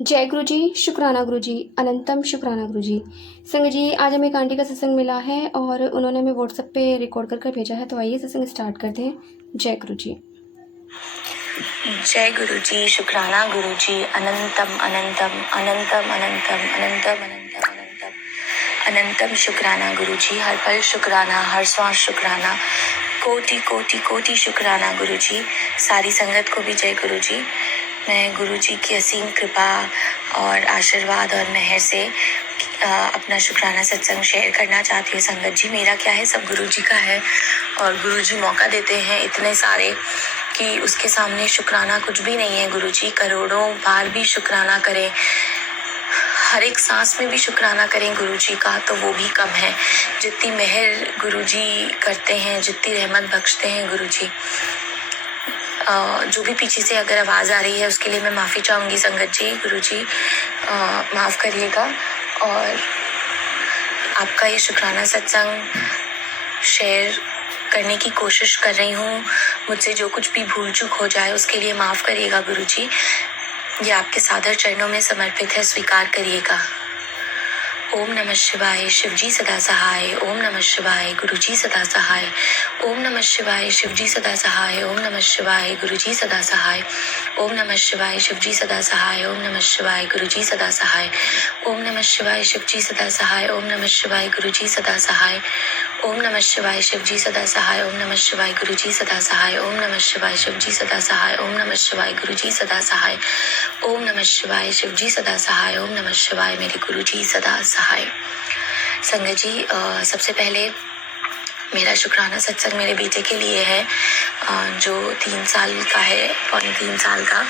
जय गुरु जी, शुक्राना गुरु जी, अनंतम शुक्राना गुरु जी। संग जी, आज हमें एक आंटी का सत्संग मिला है और उन्होंने हमें व्हाट्सएप पे रिकॉर्ड कर भेजा है, तो आइए सत्संग स्टार्ट करते हैं। जय गुरु जी। जय गुरु जी, शुक्राना गुरु जी, अनंतम अनंतम अनंतम अनंतम अनंतम अनंतम अनंतम अनंतम शुक्राना गुरु जी, हर पल शुक्राना, हर श्वास शुक्राना, कोटि कोटि कोटि शुक्राना गुरु जी। सारी संगत को भी जय गुरु जी। मैं गुरु जी की असीम कृपा और आशीर्वाद और मेहर से अपना शुक्राना सत्संग शेयर करना चाहती हूँ। संगत जी, मेरा क्या है, सब गुरु जी का है और गुरु जी मौका देते हैं इतने सारे कि उसके सामने शुक्राना कुछ भी नहीं है। गुरु जी करोड़ों बार भी शुक्राना करें, हर एक सांस में भी शुक्राना करें गुरु जी का, तो वो भी कम है। जितनी मेहर गुरु जी करते हैं, जितनी रहमत बख्शते हैं गुरु जी। जो भी पीछे से अगर आवाज़ आ रही है उसके लिए मैं माफ़ी चाहूँगी संगत जी। गुरु जी माफ़ करिएगा। और आपका ये शुक्राना सत्संग शेयर करने की कोशिश कर रही हूँ। मुझसे जो कुछ भी भूल चूक हो जाए उसके लिए माफ़ करिएगा गुरु जी। ये आपके सादर चरणों में समर्पित है, स्वीकार करिएगा। ओम नमः शिवाय, शिवजी सदा सहाय। ओम नमः शिवाय, गुरुजी सदा सहाय। ओम नमः शिवाय, शिवजी सदा सहाय। ओम नमः शिवाय, गुरुजी सदा सहाय। ओम नमः शिवाय, शिवजी सदा सहाय। ओम नमः शिवाय, गुरुजी सदा सहाय। ओम नमः शिवाय, शिवजी सदा सहाय। ओम नमः शिवाय, गुरुजी सदा सहाय। ओम नमः शिवाय, शिवजी सदा सहाय। ओम नमः शिवाय, गुरुजी सदा सहाय। ओम नमः शिवाय, शिवजी सदा सहाय। ओम नमः शिवाय, गुरुजी सदा सहाय। ओम नमः शिवाय, शिवजी सदा सहाय। ओम नमः शिवाय, मेरे गुरुजी सदा सहाय। संगत जी, सबसे पहले मेरा शुक्राना सत्संग मेरे बेटे के लिए है, जो 3 साल का है, पौने 3 साल का।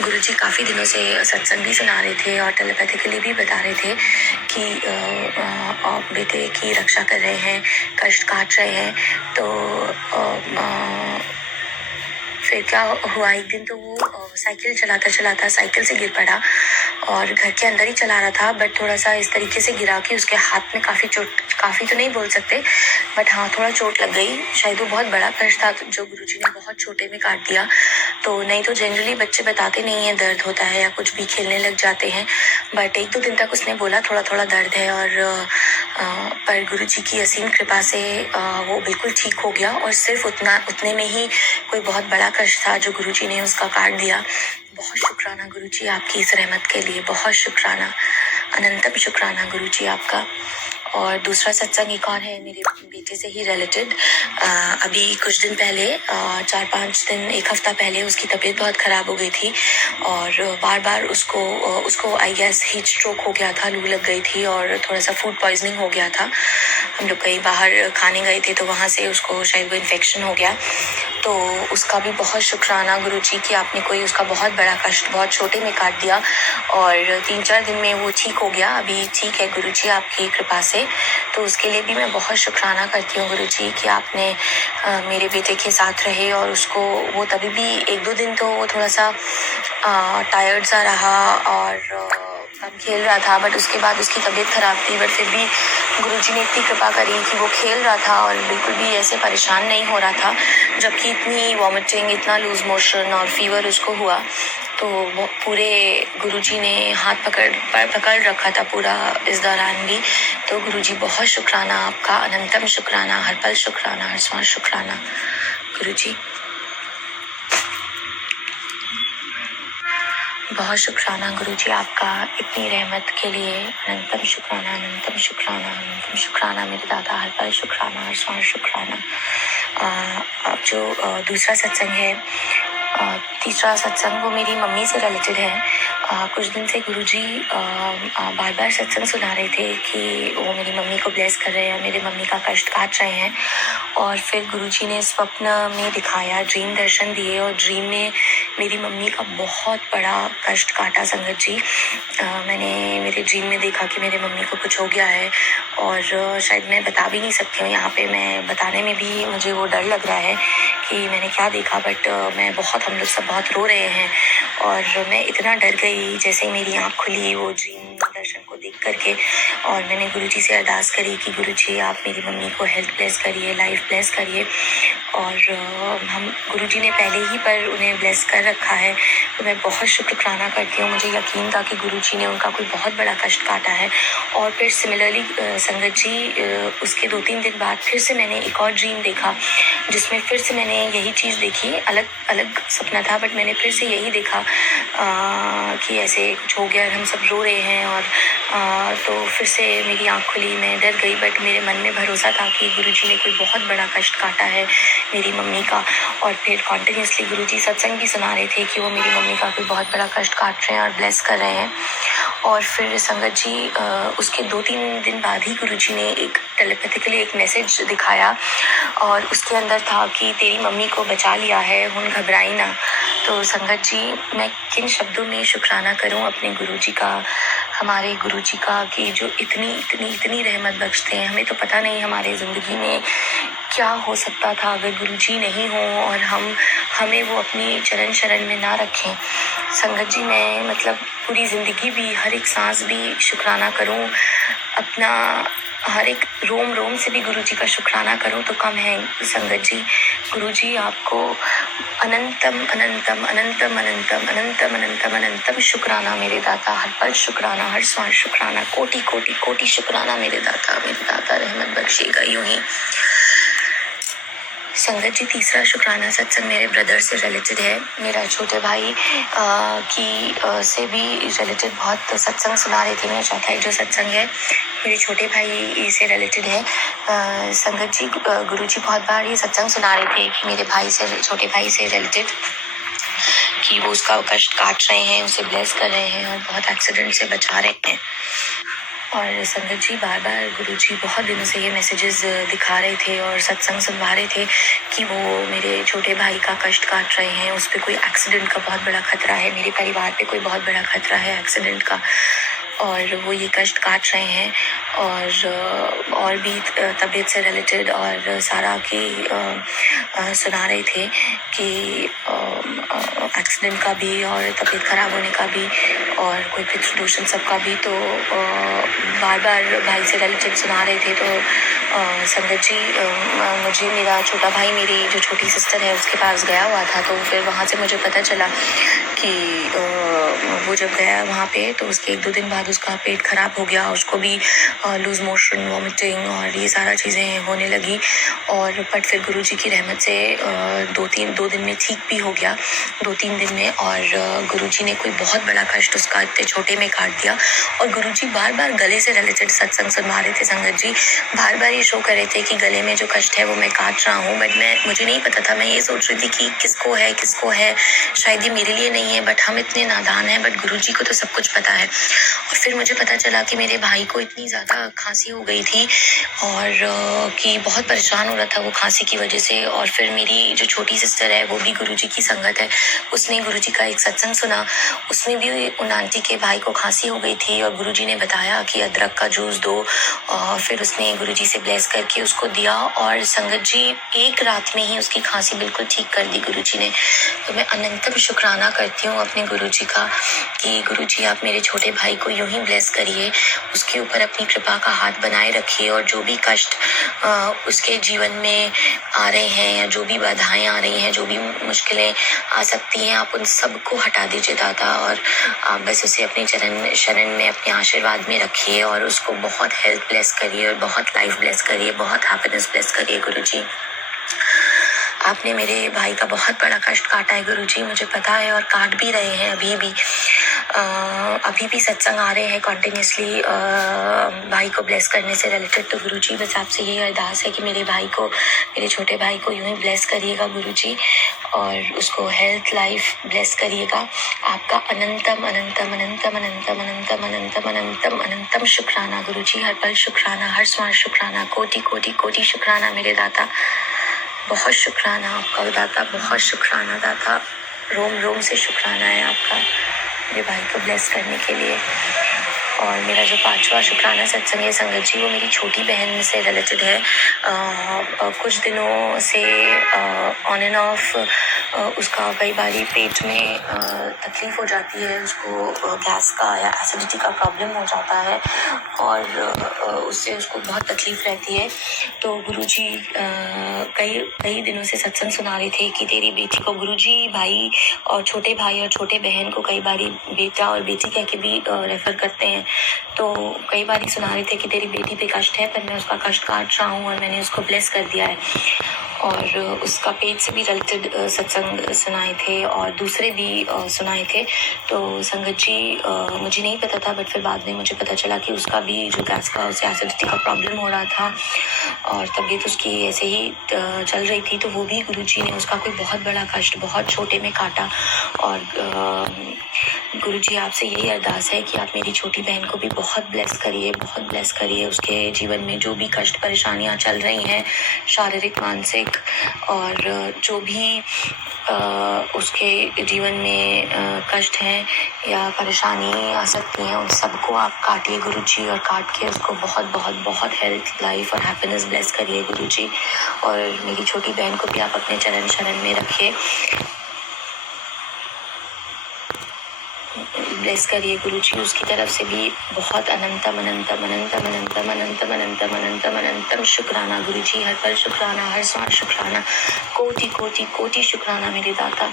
गुरुजी काफ़ी दिनों से सत्संग भी सुना रहे थे और टेलीपैथिकली भी बता रहे थे कि बेटे की रक्षा कर रहे हैं, कष्ट काट रहे हैं। तो फिर क्या हुआ, एक दिन तो वो साइकिल चलाता चलाता साइकिल से गिर पड़ा और घर के अंदर ही चला रहा था, बट थोड़ा सा इस तरीके से गिरा कि उसके हाथ में काफ़ी तो नहीं बोल सकते, बट हाँ थोड़ा चोट लग गई। शायद वो बहुत बड़ा कष्ट था जो गुरुजी ने बहुत छोटे में काट दिया। तो नहीं तो जनरली बच्चे बताते नहीं है दर्द होता है या कुछ भी, खेलने लग जाते हैं, बट 1-2 दिन तक उसने बोला थोड़ा थोड़ा दर्द है। और पर गुरुजी की असीम कृपा से वो बिल्कुल ठीक हो गया और सिर्फ उतने में ही कोई बहुत बड़ा कष्ट था जो गुरुजी ने उसका काट दिया। बहुत शुक्राना गुरुजी आपकी इस रहमत के लिए, बहुत शुक्राना, अनंतम शुक्राना गुरुजी आपका। और दूसरा सत्संग एक और है मेरे बेटे से ही रिलेटेड। अभी कुछ दिन पहले, 4-5 दिन, 1 हफ्ता पहले उसकी तबीयत बहुत ख़राब हो गई थी और बार बार उसको आई गेस हीट स्ट्रोक हो गया था, लू लग गई थी और थोड़ा सा फूड पॉइजनिंग हो गया था। हम लोग कहीं बाहर खाने गए थे तो वहाँ से उसको शायद वो इन्फेक्शन हो गया। तो उसका भी बहुत शुक्राना गुरुजी कि आपने कोई उसका बहुत बड़ा कष्ट बहुत छोटे में काट दिया और 3-4 दिन में वो ठीक हो गया। अभी ठीक है गुरुजी आपकी कृपा से। तो उसके लिए भी मैं बहुत शुक्राना करती हूँ गुरुजी कि आपने मेरे बेटे के साथ रहे। और उसको वो तभी भी 1-2 दिन तो वो थोड़ा सा टायर्ड सा रहा और कम खेल रहा था, बट उसके बाद उसकी तबीयत ख़राब थी, बट फिर भी गुरुजी ने इतनी कृपा करी कि वो खेल रहा था और बिल्कुल भी ऐसे परेशान नहीं हो रहा था। जबकि इतनी वॉमिटिंग, इतना लूज मोशन और फीवर उसको हुआ, तो वो पूरे गुरुजी ने हाथ पकड़ रखा था पूरा इस दौरान भी। तो गुरुजी बहुत शुक्राना आपका, अनंतम शुक्राना, हर पल शुक्राना, हर श्वास शुक्राना गुरुजी। बहुत शुक्राना गुरुजी आपका इतनी रहमत के लिए, अनंतम शुक्राना, अनंतम शुक्राना, अनंतम शुक्राना मेरे दादा, हर पल शुक्राना, हर श्वास शुक्राना। अब जो दूसरा सत्संग है, तीसरा सत्संग, वो मेरी मम्मी से रिलेटेड है। कुछ दिन से गुरुजी बार बार सत्संग सुना रहे थे कि वो मेरी मम्मी को ब्लेस कर रहे हैं, मेरी मम्मी का कष्ट काट रहे हैं। और फिर गुरुजी ने स्वप्न में दिखाया, ड्रीम दर्शन दिए और ड्रीम में मेरी मम्मी का बहुत बड़ा कष्ट काटा संगत जी। मैंने मेरे ड्रीम में देखा कि मेरे मम्मी को कुछ हो गया है और शायद मैं बता भी नहीं सकती हूँ यहाँ पे, मैं बताने में भी मुझे वो डर लग रहा है कि मैंने क्या देखा, बट हम लोग सब बहुत रो रहे हैं और मैं इतना डर गई। जैसे ही मेरी आँख खुली, वो ड्रीम दर्शन को देख करके। और मैंने गुरुजी से अरदास करी कि गुरुजी आप मेरी मम्मी को हेल्थ ब्लेस करिए, लाइफ ब्लेस करिए। और हम गुरुजी ने पहले ही पर उन्हें ब्लेस कर रखा है, तो मैं बहुत शुक्राना करती हूँ। मुझे यकीन था कि गुरुजी ने उनका कोई बहुत बड़ा कष्ट काटा है। और फिर सिमिलरली संगत जी उसके 2-3 दिन बाद फिर से मैंने एक और ड्रीम देखा, जिसमें फिर से मैंने यही चीज़ देखी। अलग अलग सपना था, बट मैंने फिर से यही देखा कि ऐसे कुछ हो गया, हम सब रो रहे हैं। और तो फिर से मेरी आँख खुली, मैं डर गई, बट मेरे मन में भरोसा था कि गुरुजी ने कोई बहुत बड़ा कष्ट काटा है मेरी मम्मी का। और फिर कॉन्टिन्यूसली गुरुजी सत्संग भी सुना रहे थे कि वो मेरी मम्मी का कोई बहुत बड़ा कष्ट काट रहे हैं और ब्लेस कर रहे हैं। और फिर संगत जी उसके 2-3 दिन बाद ही गुरुजी ने एक टेलीपैथिकली एक मैसेज दिखाया, और उसके अंदर था कि तेरी मम्मी को बचा लिया है, हुन घबराई ना। तो संगत जी मैं किन शब्दों में शुक्राना करूं अपने गुरुजी का, हमारे गुरुजी का, कि जो इतनी रहमत बख्शते हैं। हमें तो पता नहीं हमारे ज़िंदगी में क्या हो सकता था अगर गुरुजी नहीं हो और हमें वो अपनी चरण शरण में ना रखें। संगत जी मैं मतलब पूरी ज़िंदगी भी, हर एक सांस भी शुक्राना करूं, अपना हर एक रोम रोम से भी गुरुजी का शुक्राना करूं तो कम है। संगत जी गुरुजी आपको अनंतम अनंतम अनंतम अनंतम अनंतम अनंतम अनंतम शुक्राना मेरे दाता, हर पल शुक्राना, हर श्वास शुक्राना, कोटि कोटि कोटि शुक्राना मेरे दाता रहमत बख्शेगा यूं ही। संगत जी तीसरा शुक्राना सत्संग मेरे ब्रदर से रिलेटेड है। मेरा छोटे भाई से भी रिलेटेड बहुत सत्संग सुना रहे थे। मेरा चौथा जो सत्संग है मेरे छोटे भाई से रिलेटेड है। संगत जी गुरुजी बहुत बार ये सत्संग सुना रहे थे कि मेरे भाई से, छोटे भाई से रिलेटेड, कि वो उसका कष्ट काट रहे हैं, उसे ब्लेस कर रहे हैं और बहुत एक्सीडेंट से बचा रहे हैं। और संगत जी बार बार गुरुजी बहुत दिनों से ये मैसेजेस दिखा रहे थे और सत्संग सुनवा रहे थे कि वो मेरे छोटे भाई का कष्ट काट रहे हैं, उस पर कोई एक्सीडेंट का बहुत बड़ा खतरा है, मेरे परिवार पे कोई बहुत बड़ा खतरा है एक्सीडेंट का, और वो ये कष्ट काट रहे हैं। और भी तबीयत से रिलेटेड और सारा की सुना रहे थे कि एक्सीडेंट का भी और तबीयत ख़राब होने का भी और कोई पितृदोषण सबका भी। तो बार बार भाई से रिलेटेड सुना रहे थे। तो संगत जी मुझे, मेरा छोटा भाई मेरी जो छोटी सिस्टर है उसके पास गया हुआ था, तो फिर वहाँ से मुझे पता चला कि वो जब गया वहाँ पे तो उसके 1-2 दिन बाद उसका पेट ख़राब हो गया, उसको भी लूज मोशन, वॉमिटिंग और ये सारा चीज़ें होने लगी। और बट फिर गुरुजी की रहमत से 2 दिन में ठीक भी हो गया, 2-3 दिन में। और गुरुजी ने कोई बहुत बड़ा कष्ट उसका इतने छोटे में काट दिया। और गुरुजी बार बार गले से रिलेटेड सत्संग सुनवा रहे थे। संगत जी बार बार ये शो कर रहे थे कि गले में जो कष्ट है वो मैं काट रहा हूँ, बट मुझे नहीं पता था। मैं ये सोच रही थी कि किसको है, शायद ये मेरे लिए नहीं है, बट हम इतने नादान हैं, बट गुरुजी को तो सब कुछ पता है। और फिर मुझे पता चला कि मेरे भाई को इतनी ज़्यादा खांसी हो गई थी और कि बहुत परेशान हो रहा था वो खांसी की वजह से। और फिर मेरी जो छोटी सिस्टर है वो भी गुरुजी की संगत है, उसने गुरुजी का एक सत्संग सुना, उसमें भी उन आंटी के भाई को खांसी हो गई थी और गुरुजी ने बताया कि अदरक का जूस दो। और फिर उसने गुरुजी से ब्लेस करके उसको दिया और संगत जी एक रात में ही उसकी खांसी बिल्कुल ठीक कर दी गुरुजी ने। तो मैं अनंतम शुक्राना करती हूँ अपने गुरुजी का कि गुरुजी आप मेरे छोटे भाई को यूं ही ब्लेस करिए, उसके ऊपर अपनी कृपा का हाथ बनाए रखिए, और जो भी कष्ट उसके जीवन में आ रहे हैं या जो भी बाधाएं आ रही हैं, जो भी मुश्किलें आ सकती हैं, आप उन सबको हटा दीजिए दादा। और आप बस उसे अपने चरण शरण में, अपने आशीर्वाद में रखिए और उसको बहुत हेल्थ ब्लेस करिए और बहुत लाइफ ब्लेस करिए, बहुत हैप्पीनेस ब्लेस करिए गुरुजी। आपने मेरे भाई का बहुत बड़ा कष्ट काटा है गुरुजी, मुझे पता है, और काट भी रहे हैं अभी भी सत्संग आ रहे हैं कॉन्टिन्यूसली भाई को ब्लेस करने से रिलेटेड। तो गुरुजी बस आपसे यही अरदास है कि मेरे भाई को, मेरे छोटे भाई को यूं ही ब्लेस करिएगा गुरुजी, और उसको हेल्थ लाइफ ब्लेस करिएगा। आपका अनंतम अनंतम अनंतम अनंतम अनंतम अनंतम अनंतम अनंतम शुक्राना गुरुजी, हर पल शुक्राना, हर श्वास शुक्राना, कोटि कोटि कोटि शुक्राना मेरे दाता, बहुत शुक्राना आपका दाता, बहुत शुक्राना दाता, रोम रोम से शुक्राना है आपका मेरे भाई को ब्लेस करने के लिए। और मेरा जो 5वां शुक्राना सत्संग है संगत जी, वो मेरी छोटी बहन से रिलेटेड है। कुछ दिनों से ऑन एंड ऑफ उसका कई बारी पेट में तकलीफ हो जाती है, उसको गैस का या एसिडिटी का प्रॉब्लम हो जाता है और उससे उसको बहुत तकलीफ रहती है। तो गुरुजी कई दिनों से सत्संग सुना रहे थे कि तेरी बेटी को, गुरुजी भाई और छोटे भाई और छोटे बहन को कई बारी बेटा और बेटी कह के भी रेफर करते हैं। तो कई बारी सुना रहे थे कि तेरी बेटी पे कष्ट है, पर मैं उसका कष्ट काट रहा हूँ और मैंने उसको ब्लेस कर दिया है। और उसका पेट से भी रिलेटेड सत्संग सुनाए थे और दूसरे भी सुनाए थे। तो संगत जी मुझे नहीं पता था, बट फिर बाद में मुझे पता चला कि उसका भी जो गैस का, उसे एसिडिटी का प्रॉब्लम हो रहा था और तबीयत उसकी ऐसे ही चल रही थी। तो वो भी गुरुजी ने उसका कोई बहुत बड़ा कष्ट बहुत छोटे में काटा। और गुरुजी आपसे यही अरदास है कि आप मेरी छोटी बहन को भी बहुत ब्लेस करिए। उसके जीवन में जो भी कष्ट परेशानियां चल रही हैं, शारीरिक मानसिक और जो भी उसके जीवन में कष्ट हैं या परेशानी आ सकती हैं, उन सबको आप काटिए गुरुजी, और काट के उसको बहुत बहुत बहुत हेल्थ, लाइफ और हैप्पीनेस ब्लेस करिए गुरुजी। और मेरी छोटी बहन को भी आप अपने चरण शरण में रखिए, ब्लेस करिए गुरुजी। उसकी तरफ से भी बहुत अनंतम शुक्राना गुरुजी। हर पल शुक्राना, हर सांस शुक्राना, कोटि कोटि कोटि शुक्राना मेरे दाता।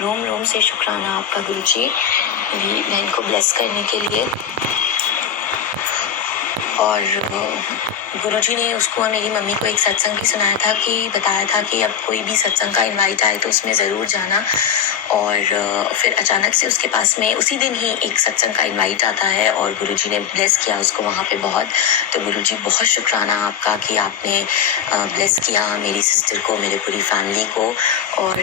रोम रोम से शुक्राना आपका गुरुजी, मेरी बहन को ब्लेस करने के लिए। और गुरुजी ने उसको और मेरी मम्मी को एक सत्संग भी सुनाया था, कि बताया था कि अब कोई भी सत्संग का इनवाइट आए तो उसमें ज़रूर जाना। और फिर अचानक से उसके पास में उसी दिन ही एक सत्संग का इनवाइट आता है और गुरुजी ने ब्लेस किया उसको वहाँ पे बहुत। तो गुरुजी बहुत शुक्राना आपका कि आपने ब्लेस किया मेरी सिस्टर को, मेरी पूरी फैमिली को, और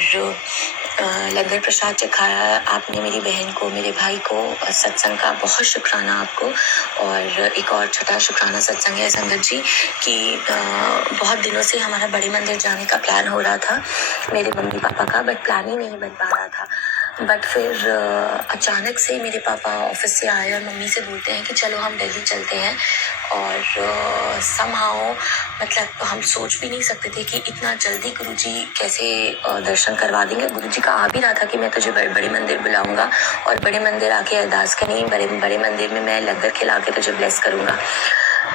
लंगर प्रसाद चखाया आपने मेरी बहन को, मेरे भाई को। सत्संग का बहुत शुक्राना आपको। और एक और छोटा शुक्राना सत्संग है संगत जी कि बहुत दिनों से हमारा बड़े मंदिर जाने का प्लान हो रहा था मेरे मम्मी पापा का, बट प्लान ही नहीं बन पा रहा था। बट फिर अचानक से मेरे पापा ऑफिस से आए और मम्मी से बोलते हैं कि चलो हम दिल्ली चलते हैं। और समहाउ मतलब हम सोच भी नहीं सकते थे कि इतना जल्दी गुरुजी कैसे दर्शन करवा देंगे। गुरुजी का आ भी रहा था कि मैं तुझे बड़े मंदिर बुलाऊंगा और बड़े मंदिर आके अरदास करनी, बड़े मंदिर में मैं लंगर खिला के तुझे ब्लेस करूंगा।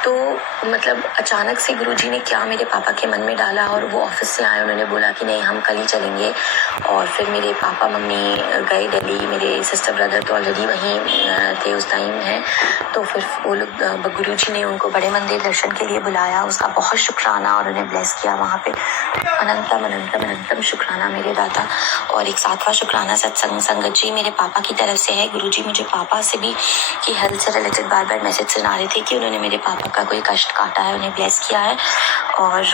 तो मतलब अचानक से गुरुजी ने क्या मेरे पापा के मन में डाला, और वो ऑफिस से आए, उन्होंने बोला कि नहीं हम कल ही चलेंगे। और फिर मेरे पापा मम्मी गए दिल्ली, मेरे सिस्टर ब्रदर तो ऑलरेडी वहीं थे उस टाइम है। तो फिर वो लोग, गुरुजी ने उनको बड़े मंदिर दर्शन के लिए बुलाया, उसका बहुत शुक्राना, और उन्हें ब्लेस किया वहाँ पे। अनंतम शुक्राना मेरे दाता। और एक 7वां शुक्राना सत्संग संगत जी मेरे पापा की तरफ से है। गुरुजी मुझे पापा से भी की हेल्थ से रिलेटेड बार बार मैसेज सुना रहे थे कि उन्होंने मेरे पापा का कोई कष्ट काटा है, उन्हें ब्लेस किया है। और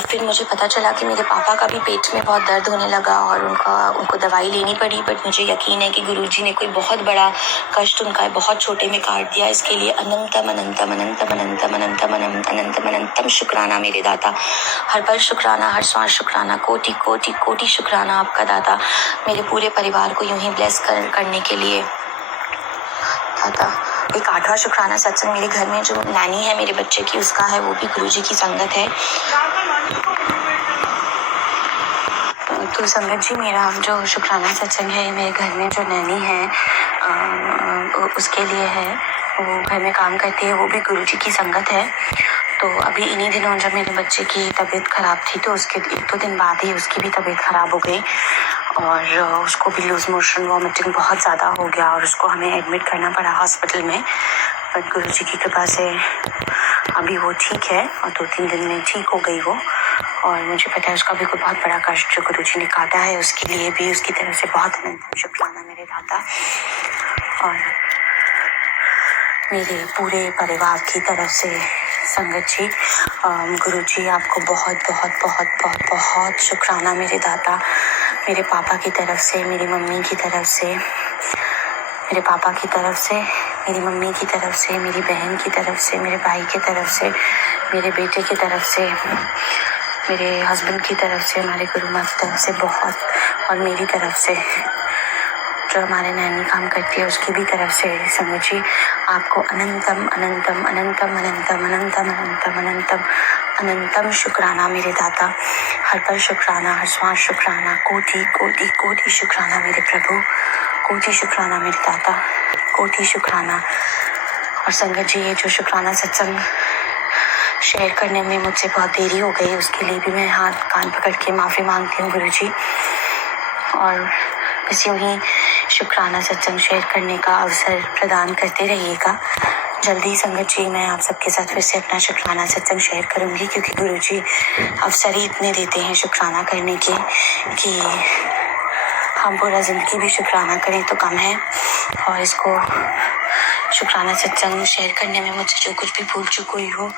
फिर मुझे पता चला कि मेरे पापा का भी पेट में बहुत दर्द होने लगा और उनको दवाई लेनी पड़ी। बट मुझे यकीन है कि गुरुजी ने कोई बहुत बड़ा कष्ट उनका बहुत छोटे में काट दिया। इसके लिए अनंतम शुक्राना मेरे दाता। हर पल शुक्राना, हर सांस शुक्राना, कोटि कोटि कोटि शुक्राना आपका दाता, मेरे पूरे परिवार को यूं ही ब्लेस करने के लिए दाता। एक 8वां शुक्राना सत्संग मेरे घर में जो नैनी है मेरे बच्चे की, उसका है, वो भी गुरुजी की संगत है। तो संगत जी मेरा जो शुक्राना सत्संग है मेरे घर में जो नैनी है उसके लिए है। वो घर में काम करती है, वो भी गुरुजी की संगत है। तो अभी इन्हीं दिनों जब मेरे बच्चे की तबीयत ख़राब थी तो उसके 1-2 दिन बाद ही उसकी भी तबीयत ख़राब हो गई और उसको भी लूज मोशन वॉमिटिंग बहुत ज़्यादा हो गया और उसको हमें एडमिट करना पड़ा हॉस्पिटल में। बट गुरुजी की कृपा से अभी वो ठीक है और 2-3 दिन में ठीक हो गई वो। और मुझे पता है उसका भी कोई बहुत बड़ा कष्ट जो गुरुजी ने काटा है, उसके लिए भी उसकी तरफ से बहुत अनंत शुक्राना मेरे दाता। और मेरे पूरे परिवार की तरफ से संगत जी गुरुजी आपको बहुत बहुत बहुत बहुत बहुत शुक्राना मेरे दाता। मेरे पापा की तरफ से, मेरी मम्मी की तरफ से, मेरे पापा की तरफ से, मेरी मम्मी की तरफ से, मेरी बहन की तरफ से, मेरे भाई की तरफ से, मेरे बेटे की तरफ से, मेरे हस्बैंड की तरफ से, हमारे गुरु माँ की तरफ से बहुत, और मेरी तरफ से जो हमारे नैनी काम करती है उसकी भी तरफ से संगत जी आपको अनंतम अनंतम अनंतम अनंतम अनंतम अनंतम अनंतम अनंतम शुक्राना मेरे दाता। हर पल शुक्राना, हर श्वास शुक्राना, कोटि कोटि कोटि शुक्राना मेरे प्रभु, कोटि शुक्राना मेरे दाता, कोटि शुक्राना। और संगत जी ये जो शुक्राना सत्संग शेयर करने में मुझसे बहुत देरी हो गई, उसके लिए भी मैं हाथ कान पकड़ के माफ़ी मांगती हूँ गुरु जी। और बस यूँ ही शुक्राना सत्संग शेयर करने का अवसर प्रदान करते रहिएगा। जल्दी संगत जी मैं आप सबके साथ फिर से अपना शुक्राना सत्संग शेयर करूँगी, क्योंकि गुरु जी अवसर ही इतने देते हैं शुक्राना करने के कि हम पूरा ज़िंदगी भी शुक्राना करें तो कम है। और इसको शुक्राना सत्संग शेयर करने में मुझसे जो कुछ भी भूल चूक हुई हो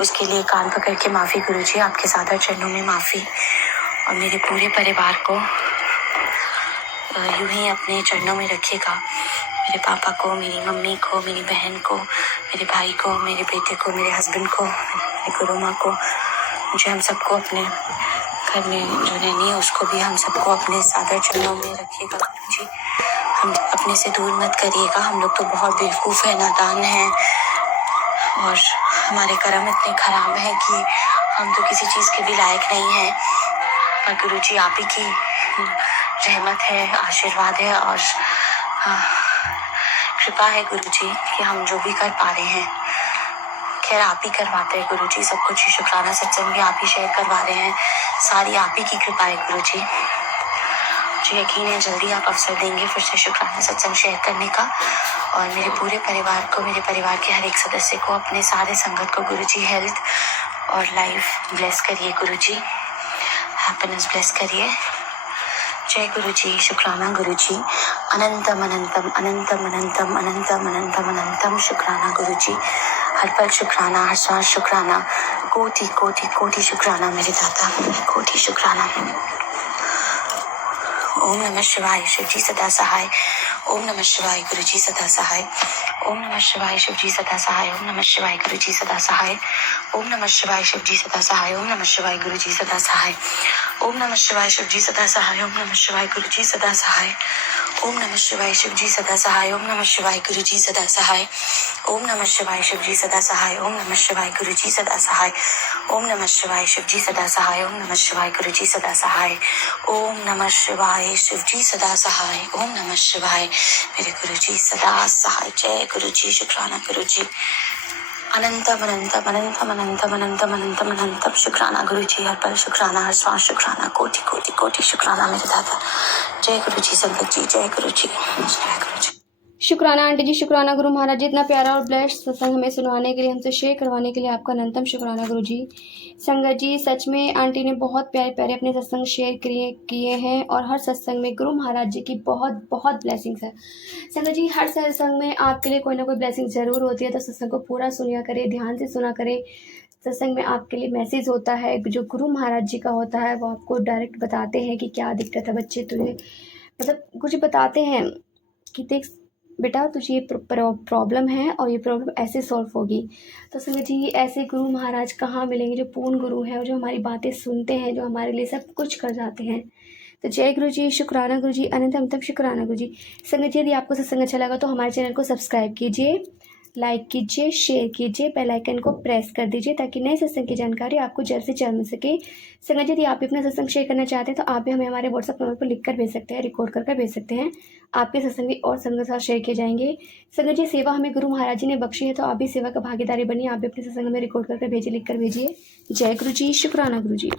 उसके लिए कान पकड़ के माफ़ी गुरु जी, आपके सादर चरणों में माफ़ी। और मेरे पूरे परिवार को यूं ही अपने चरणों में रखिएगा। मेरे पापा को, मेरी मम्मी को, मेरी बहन को, मेरे भाई को, मेरे बेटे को, मेरे हस्बैंड को, मेरी गुरु माँ को, मुझे हम सबको अपने घर में जो नैनी है उसको भी हम सबको अपने सादर चरणों में रखिएगा जी। हम अपने से दूर मत करिएगा। हम लोग तो बहुत बेवकूफ़ हैं, नादान हैं और हमारे कर्म इतने खराब हैं कि हम तो किसी चीज़ के भी लायक नहीं हैं। पर गुरु जी आप ही की रहमत है, आशीर्वाद है और कृपा है गुरु जी कि हम जो भी कर पा रहे हैं खैर आप ही करवाते हैं गुरु जी। सब कुछ ही शुक्राना सत्संग भी आप ही शेयर करवा रहे हैं, सारी आप ही की कृपा है गुरु जी। मुझे यकीन है जल्दी आप अवसर देंगे फिर से शुक्राना सत्संग शेयर करने का। और मेरे पूरे परिवार को, मेरे परिवार के हर एक सदस्य को, अपने सारे संगत को गुरु जी हेल्थ और लाइफ ब्लेस करिए गुरु जी, हैप्पीनेस ब्लेस करिए। जय गुरु जी, शुक्राना गुरु जी, अनंतम अनंतम अनंतम अनंतम अनंतम अनंतम अनंतम शुक्राना गुरु जी। हर पल शुक्राना, हर सांस शुक्राना, कोटि कोटि कोटि शुक्राना मेरे दाता, कोटि शुक्राना। ओम नमः शिवाय, शिव जी सदा सहाय। ओम नमः शिवाय, गुरु जी सदा सहाय। ओम नमः शिवाय, शिव जी सदा सहाय। ओम नमः शिवाय, गुरु जी सदा सहाय। ओम नमः शिवाय, शिव जी सदा सहाय। ओम नमः शिवाय, गुरु जी सदा सहाय। ओम नमः शिवाय, शिव जी सदा सहाय। ओम नमः शिवाय, गुरु जी सदा सहाय। ओम नमः शिवाय, शिव जी सदा सहाय। ओम नमः शिवाय, गुरु जी सदा सहाय। ओम नमः शिवाय, शिव जी सदा सहाय। ओम नमः शिवाय, गुरु जी सदा सहाय। ओम नमः शिवाय, शिव जी सदा सहाय। ओम नमः शिवाय, गुरु जी सदा सहाय। ओम नमः शिवाय, शिव जी सदा सहाय। ओम नमः शिवाय, मेरे गुरु जी सदा सहाय। जय गुरु जी, शुक्राना गुरु जी, अनंतम अनंतम अनंतम अनंतम अनंतम अनंतम अनंतम शुक्राना गुरु जी। हर पल शुक्राना, हर श्वास शुक्राना, कोटि कोटि कोटि शुक्राना मेरे दाता। जय गुरु जी संगत जी, जय गुरु जी, जय गुरु जी। शुक्राना आंटी जी, शुक्राना गुरु महाराज जी, इतना प्यारा और ब्लेस्ड सत्संग हमें सुनाने के लिए, हमसे शेयर करवाने के लिए आपका अनंतम शुक्राना गुरु जी। संगत जी सच में आंटी ने बहुत प्यारे प्यारे अपने सत्संग शेयर किए हैं और हर सत्संग में गुरु महाराज जी की बहुत बहुत ब्लेसिंग्स है। संगत जी हर सत्संग में आपके लिए कोई ना कोई ब्लेसिंग जरूर होती है, तो सत्संग को पूरा सुनिया करें, ध्यान से सुना करें। सत्संग में आपके लिए मैसेज होता है जो गुरु महाराज जी का होता है, वो आपको डायरेक्ट बताते हैं कि क्या दिक्कत है बच्चे, तुझे मतलब कुछ बताते हैं कि देख बेटा तुझे ये प्रॉब्लम है और ये प्रॉब्लम ऐसे सॉल्व होगी। तो संगत जी ऐसे गुरु महाराज कहाँ मिलेंगे जो पूर्ण गुरु हैं, जो हमारी बातें सुनते हैं, जो हमारे लिए सब कुछ कर जाते हैं। तो जय गुरु जी, शुक्राना गुरु जी, अनंतम शुक्राना गुरु जी। संगत जी यदि आपको सत्संग अच्छा लगा तो हमारे चैनल को सब्सक्राइब कीजिए, लाइक कीजिए, शेयर कीजिए, बेल आइकन को प्रेस कर दीजिए ताकि नए सत्संग की जानकारी आपको जल्द से जल्द मिल सके। संगत यदि आप भी अपना सत्संग शेयर करना चाहते हैं तो आप भी हमें हमारे व्हाट्सएप नंबर पर लिख कर भेज सकते हैं, रिकॉर्ड करके भेज सकते हैं। आपके सत्संग भी और संगत के साथ शेयर किए जाएंगे। संगत जी सेवा हमें गुरु महाराज जी ने बख्शी है, तो आप भी सेवा का भागीदारी बनिए, आप भी अपने सत्संग में रिकॉर्ड करके भेजिए, लिख कर भेजिए। जय गुरु जी, शुक्राना गुरु जी।